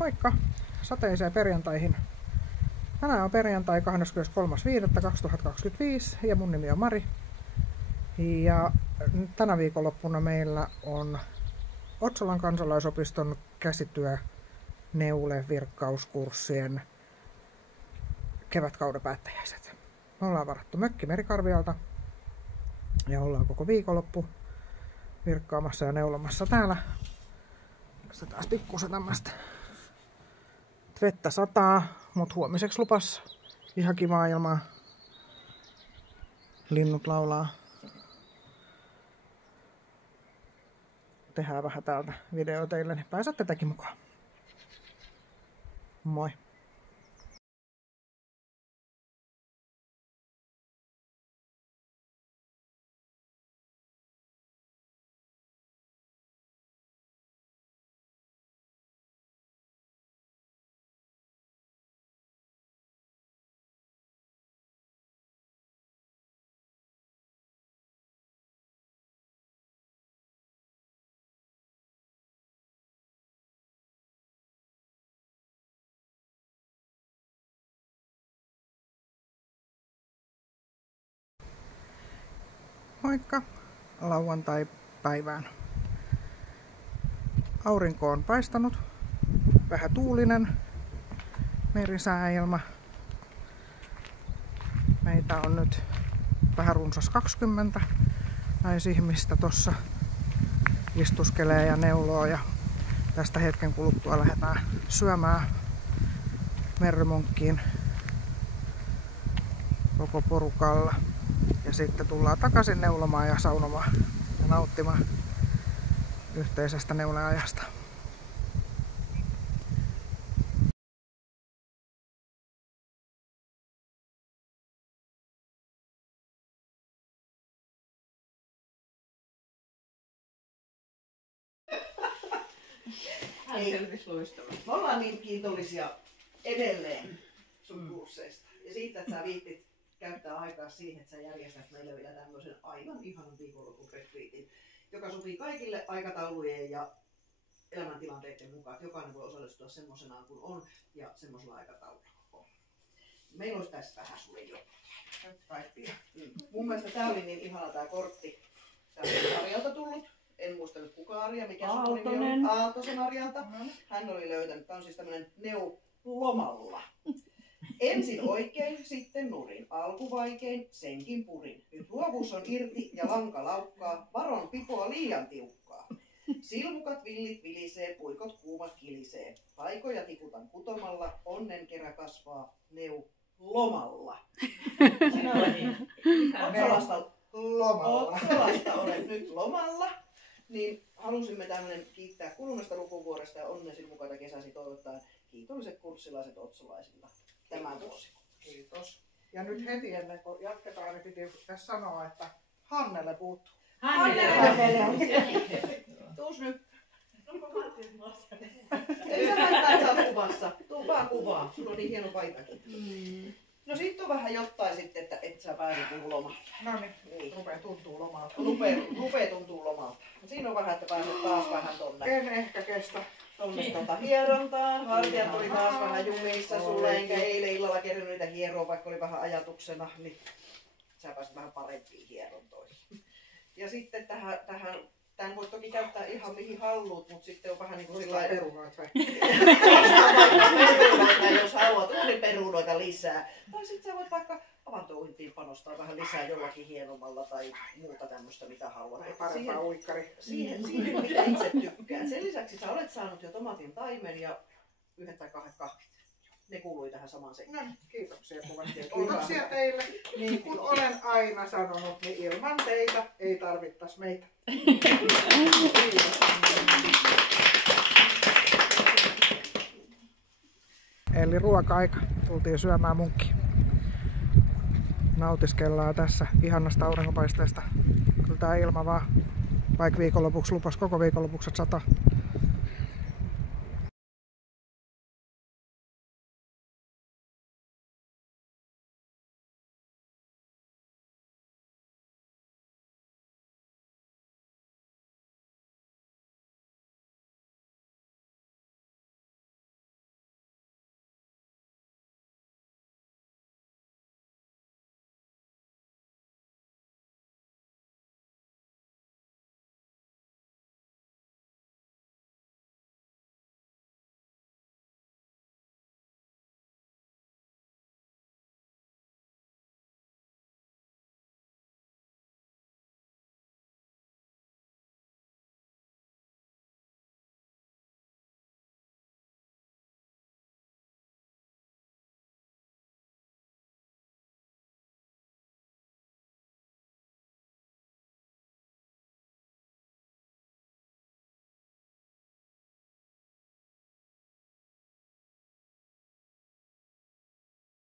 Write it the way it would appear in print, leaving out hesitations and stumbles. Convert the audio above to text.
Moikka! Sateiseen perjantaihin. Tänään on perjantai 23.5.2025 ja mun nimi on Mari. Ja tänä viikonloppuna meillä on Otsolan kansalaisopiston käsityöneule-virkkauskurssien kevätkauden päättäjäiset. Me ollaan varattu mökki Merikarvialta ja ollaan koko viikonloppu virkkaamassa ja neulomassa täällä. Se taas pikkusen tämmöistä vettä sataa, mutta huomiseksi lupas ihan kivaa ilmaa. Linnut laulaa. Tehdään vähän täältä video teille, niin pääsette tätäkin mukaan. Moi! Moikka! Lauantai-päivään. Aurinko on paistanut. Vähän tuulinen merisääilma. Meitä on nyt vähän runsas 20 naisihmistä tossa istuskelee ja neuloo ja tästä hetken kuluttua lähdetään syömään Merrymonkkiin koko porukalla. Ja sitten tullaan takaisin neulomaan ja saunomaan ja nauttimaan yhteisestä neuleajasta. Me ollaan niin kiitollisia edelleen sun kursseista ja siitä, että sä viittit käyttää aikaa siihen, että sä järjestät meille vielä tämmöisen aivan ihanan viikonlopun retriitin, joka sopii kaikille aikataulujen ja elämäntilanteiden mukaan, että jokainen voi osallistua semmoisenaan kuin on ja semmoisella aikataululla on. Meillä olisi tässä vähän sulle jotain. Mun mielestä tää oli niin ihana tää kortti. Tää on Arjalta tullut. En muista nyt kuka Arja, mikä sun nimi oli. Aaltosen Arjalta. Hän oli löytänyt, tää on siis tämmönen lomalla. Ensin oikein, sitten nurin. Alku vaikein, senkin purin. Nyt luovuus on irti ja lanka laukkaa. Varon pipoa liian tiukkaa. Silmukat villit vilisee, puikot kuumat kilisee. Paikoja tikutan kutomalla, onnen kerä kasvaa lomalla. Otsolasta olet nyt lomalla. Niin halusimme tämmönen kiittää kuluneesta lukuvuodesta ja onnesi mukana kesäsi toivottaa kiitolliset kurssilaiset otsolaisilla tämän vuosi. Kiitos. Ja nyt heti ennen kuin jatketaan, niin piti tässä sanoa, että Hannelle puuttuu. Hannelle! Tuus nyt. Ei sä haittaa, että sä oot kuvassa. Tuu vaan kuvaan. Sulla on niin hieno paitakin. No sit on vähän jotain sitten, että et sä pääsit lomalle. No niin, rupee tuntuu lomalta. Rupee tuntuu lomalta. Siinä on vähän, että pääset taas vähän tonne. En ehkä kestä. Tonne hierontaan. Hartiat oli taas vähän jumissa sulle, enkä eilen illalla kerran niitä hieroa, vaikka oli vähän ajatuksena, niin sä pääsit vähän parempiin hierontoihin. Ja sitten tämän voit toki käyttää ihan mihin haluut, mutta sitten on vähän niin kuin sillä perunoita. Jos haluat uuniperunoita lisää. Tai sitten sä voit vaikka avantouintiin panostaa vähän lisää jollakin hienommalla tai muuta tämmöistä mitä haluat. Parempaa uikkari. Siihen mitä itse tykkäät. Sen lisäksi sä olet saanut jo tomatin taimen ja 1 tai 2 kahvit. Ne kuului tähän samaan sekin. No, kiitoksia kovasti. Kiitoksia teille. Niin kuin olen aina sanonut, niin ilman teitä ei tarvittaisi meitä. Eli ruoka-aika. Tultiin syömään munkkiin. Nautiskellaan tässä ihanasta auringonpaisteesta. Kyllä tää ilma vaan, vaikka viikonlopuksi lupas koko viikonlopuksi sataa.